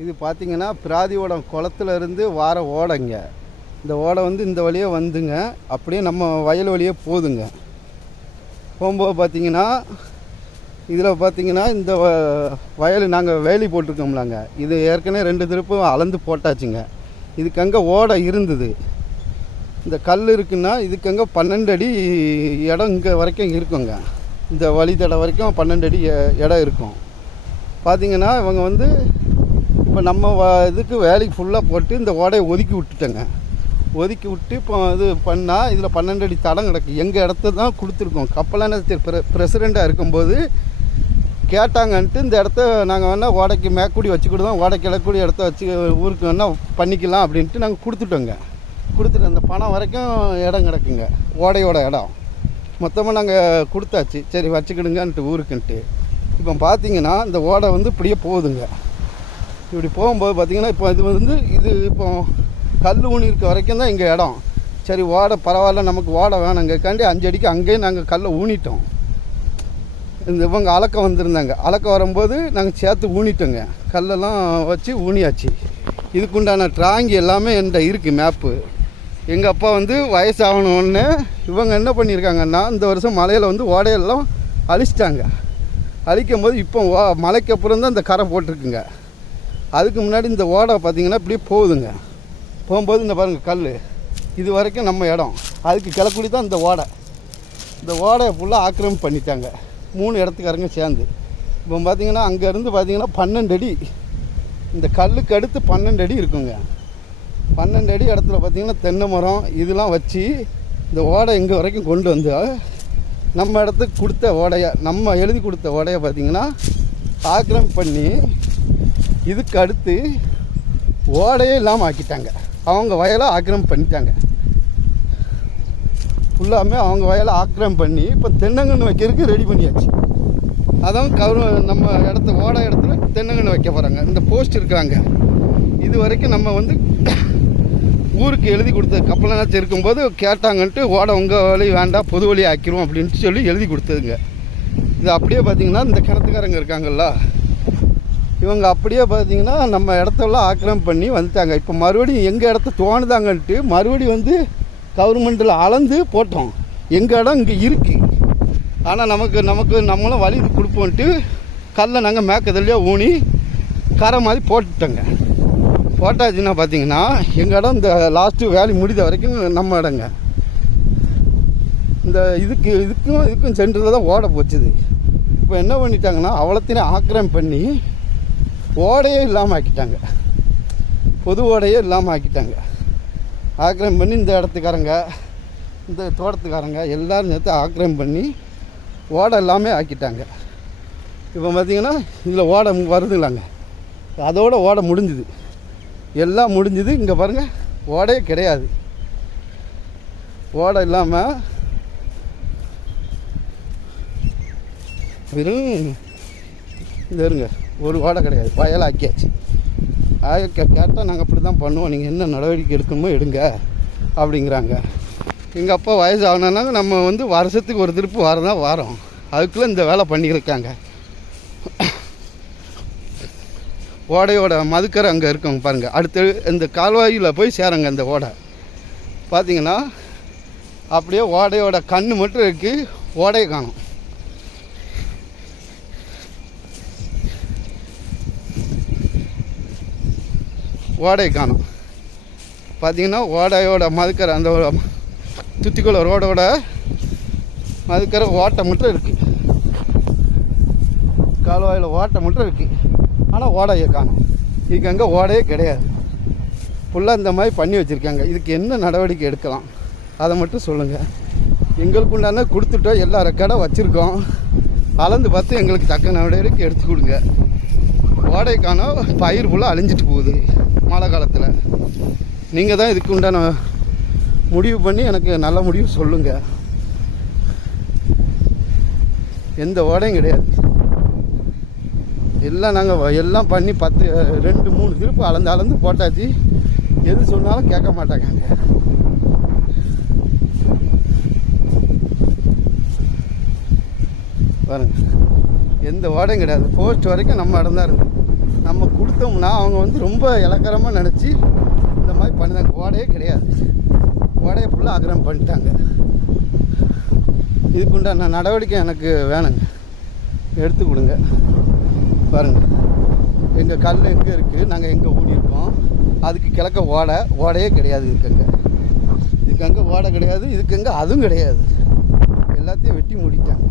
இது பார்த்திங்கன்னா பிராதியோடம் குளத்துலேருந்து வார ஓடைங்க. இந்த ஓடை வந்து இந்த வழியே வந்துங்க, அப்படியே நம்ம வயல் வழியே போகுதுங்க. போகும்போது பார்த்திங்கன்னா இதில் பார்த்திங்கன்னா இந்த வயல் நாங்கள் வேலி போட்டிருக்கோம்லாங்க, இது ஏற்கனவே 2 திருப்பு அளந்து போட்டாச்சுங்க. இதுக்கு அங்கே ஓடை இருந்தது. இந்த கல் இருக்குன்னா இதுக்கு அங்கே 12 அடி இடம் இங்கே வரைக்கும் இருக்குங்க. இந்த வழித்தடை வரைக்கும் 12 அடி இடம் இருக்கும். பார்த்திங்கன்னா இவங்க வந்து இப்போ நம்ம இதுக்கு வேலைக்கு ஃபுல்லாக போட்டு இந்த ஓடையை ஒதுக்கி விட்டுட்டேங்க. ஒதுக்கி விட்டு இப்போ இது பண்ணால் இதில் 12 அடி தடம் கிடக்கு. எங்கள் இடத்த தான் கொடுத்துருக்கோம். கப்பலான பிரசிடெண்ட்டாக இருக்கும்போது கேட்டாங்கன்ட்டு இந்த இடத்த நாங்கள் வேணால் ஓடைக்கு மேற்கூடி வச்சுக்கிடுவோம், ஓடை கிழக்கூடி இடத்த வச்சு ஊருக்கு வேணால் பண்ணிக்கலாம் அப்படின்ட்டு நாங்கள் கொடுத்துட்டோங்க. கொடுத்துட்டு அந்த பணம் வரைக்கும் இடம் கிடக்குங்க, ஓடையோட இடம் மொத்தமாக நாங்கள் கொடுத்தாச்சு. சரி வச்சுக்கிடுங்கன்ட்டு ஊருக்குன்ட்டு. இப்போ பார்த்திங்கன்னா இந்த ஓடை வந்து இப்படியே போகுதுங்க. இப்படி போகும்போது பார்த்திங்கன்னா இப்போ இது இப்போ கல் ஊனி இருக்க வரைக்கும் தான் இங்கே இடம். சரி ஓடை பரவாயில்ல, நமக்கு ஓடை வேணுங்கக்காண்டி 5 அடிக்கு அங்கேயே நாங்கள் கல்லை ஊனிட்டோம். இந்த இவங்க அளக்க வந்திருந்தாங்க, அளக்க வரும்போது நாங்கள் சேர்த்து ஊனிட்டோங்க. கல்லெல்லாம் வச்சு ஊனியாச்சு. இதுக்குண்டான டிராயிங் எல்லாமே என்கிட்ட இருக்குது, மேப்பு. எங்கள் அப்பா வந்து வயசாகணுன்னு இவங்க என்ன பண்ணியிருக்காங்கன்னா இந்த வருஷம் மலையில் வந்து ஓடையெல்லாம் அழிச்சிட்டாங்க. அழிக்கும் போது இப்போ மலைக்கு அப்புறம் தான் இந்த கரை போட்டிருக்குங்க. அதுக்கு முன்னாடி இந்த ஓடை பார்த்திங்கன்னா இப்படியே போகுதுங்க. போகும்போது இந்த பாருங்கள் கல் இது வரைக்கும் நம்ம இடம், அதுக்கு கிளக்குடி தான் இந்த ஓடை. இந்த ஓடையை ஃபுல்லாக ஆக்கிரமிப்பு பண்ணிட்டாங்க 3 இடத்துக்காரங்க சேர்ந்து. இப்போ பார்த்திங்கன்னா அங்கேருந்து பார்த்திங்கன்னா 12 அடி, இந்த கல்லுக்கு அடுத்து 12 அடி இருக்குங்க. 12 அடி இடத்துல பார்த்திங்கன்னா தென்னை மரம் இதெல்லாம் வச்சு இந்த ஓடை இங்கே வரைக்கும் கொண்டு வந்து நம்ம இடத்துக்கு கொடுத்த ஓடையை, நம்ம எழுதி கொடுத்த ஓடையை பார்த்திங்கன்னா ஆக்கிரமிப்பு பண்ணி இதுக்கு அடுத்து ஓடையே இல்லாமல் ஆக்கிட்டாங்க. அவங்க வயலை ஆக்கிரமிப்பு பண்ணிட்டாங்க. ஃபுல்லாமே அவங்க வயலை ஆக்கிரமிப்பு பண்ணி இப்போ தென்னங்கன்று வைக்கிறதுக்கு ரெடி பண்ணியாச்சு. அதான் நம்ம இடத்த ஓடை இடத்துல தென்னங்கன்று வைக்க போகிறாங்க. இந்த போஸ்ட் இருக்கிறாங்க. இது வரைக்கும் நம்ம வந்து ஊருக்கு எழுதி கொடுத்த கப்பலனாச்சும் இருக்கும்போது கேட்டாங்கன்ட்டு ஓடை உங்கள் வழி வேண்டாம் பொது வழி ஆக்கிரும் அப்படின்ட்டு சொல்லி எழுதி கொடுத்ததுங்க. இது அப்படியே பார்த்திங்கன்னா இந்த கிணத்துக்காரங்க இருக்காங்கல்ல, இவங்க அப்படியே பார்த்திங்கன்னா நம்ம இடத்தெல்லாம் ஆக்கிரமிப்பு பண்ணி வந்துட்டாங்க. இப்போ மறுபடியும் எங்கள் இடத்த தோணுதாங்கன்ட்டு மறுபடியும் வந்து கவர்மெண்ட்டில் அளந்து போட்டோம். எங்கள் இடம் இங்கே இருக்குது, ஆனால் நம்மளும் வழி கொடுப்போன்ட்டு கல்லை நாங்கள் மேக்கதல்லையே ஊனி கரை மாதிரி போட்டுட்டோங்க. போட்டாச்சுன்னா பார்த்திங்கன்னா எங்கள் இடம் இந்த லாஸ்ட்டு வேலை முடிந்த வரைக்கும் நம்ம இடங்க. இந்த இதுக்கும் சென்டரில் தான் ஓடை போச்சுது. இப்போ என்ன பண்ணிட்டாங்கன்னா அவ்வளோத்தையும் ஆக்கிரமிப்பு பண்ணி ஓடையே இல்லாமல் ஆக்கிட்டாங்க, பொது ஓடையே இல்லாமல் ஆக்கிட்டாங்க. ஆக்கிரமிப்பு பண்ணி இந்த இடத்துக்காரங்க இந்த தோட்டத்துக்காரங்க எல்லோரும் சேர்த்து ஆக்கிரமிப்பு பண்ணி ஓடை எல்லாமே ஆக்கிட்டாங்க. இப்போ பார்த்திங்கன்னா இதில் ஓடை வருதுங்களாங்க, அதோட ஓடை முடிஞ்சுது, எல்லாம் முடிஞ்சுது. இங்கே பாருங்கள் ஓடையே கிடையாது. ஓடை இல்லாமல் வெறும் இந்த இருங்க ஒரு ஓடை கிடையாது, வயல் ஆக்கியாச்சு. கேட்டால் நாங்கள் அப்படி தான் பண்ணுவோம், நீங்கள் என்ன நடவடிக்கை எடுக்கணுமோ எடுங்க அப்படிங்கிறாங்க. எங்கள் அப்பா வயசு ஆகணுன்னாங்க நம்ம வந்து வருஷத்துக்கு ஒரு திருப்பு வரதான் வாரோம், அதுக்குள்ளே இந்த வேலை பண்ணியிருக்காங்க. ஓடையோட மதுக்கரை அங்கே இருக்கவங்க பாருங்கள், அடுத்து இந்த கால்வாயில் போய் சேரங்க. இந்த ஓடை பார்த்திங்கன்னா அப்படியே ஓடையோட கண் மட்டும் இருக்குது, ஓடையை காணும். ஓடையை காணும் பார்த்திங்கன்னா ஓடையோட மதுக்கரை அந்த துத்திக்குள ரோடோட மதுக்கரை ஓட்டை மட்டும் இருக்குது, கால்வாயில் ஓட்டை மட்டும் இருக்குது, ஆனால் ஓடையை காணும். இதுக்கு அங்கே ஓடையே கிடையாது. ஃபுல்லாக இந்த மாதிரி பண்ணி வச்சுருக்காங்க. இதுக்கு என்ன நடவடிக்கை எடுக்கலாம் அதை மட்டும் சொல்லுங்கள். எங்களுக்கு உண்டான கொடுத்துட்டோம், எல்லா ரெக்கார்டும் வச்சுருக்கோம், அளந்து பார்த்து எங்களுக்கு தக்க நடவடிக்கை எடுத்து கொடுங்க. ஓடை காணோம், பயிர் ஃபுல்லாக அழிஞ்சிட்டு போகுது மழை காலத்தில். நீங்கள் தான் இதுக்கு உண்டான முடிவு பண்ணி எனக்கு நல்ல முடிவு சொல்லுங்கள். எந்த ஓடையும் கிடையாது, எல்லாம் நாங்கள் எல்லாம் பண்ணி 2-3 திருப்பு அளந்து போட்டாச்சு. எது சொன்னாலும் கேட்க மாட்டாங்க. பாருங்கள் எந்த ஓடையும் கிடையாது. போஸ்ட் வரைக்கும் நம்ம இடம் தான் இருக்குது. நம்ம கொடுத்த எடுத்தோம்னா அவங்க வந்து ரொம்ப இலக்கரமாக நினச்சி இந்த மாதிரி பண்ணிட்டாங்க. ஓடையே கிடையாது, ஓடையை ஃபுல்லாக ஆக்கிரமிப்பு பண்ணிட்டாங்க. இதுக்குண்டான நடவடிக்கை எனக்கு வேணுங்க, எடுத்து கொடுங்க. பாருங்கள், எங்கள் கல் எங்கே இருக்குது, நாங்கள் எங்கே ஊடியிருக்கோம், அதுக்கு கிழக்க ஓடையே கிடையாது. இதுக்கு அங்கே ஓடை கிடையாது, இதுக்கு அங்கே அதுவும் கிடையாது. எல்லாத்தையும் வெட்டி மூடிட்டாங்க.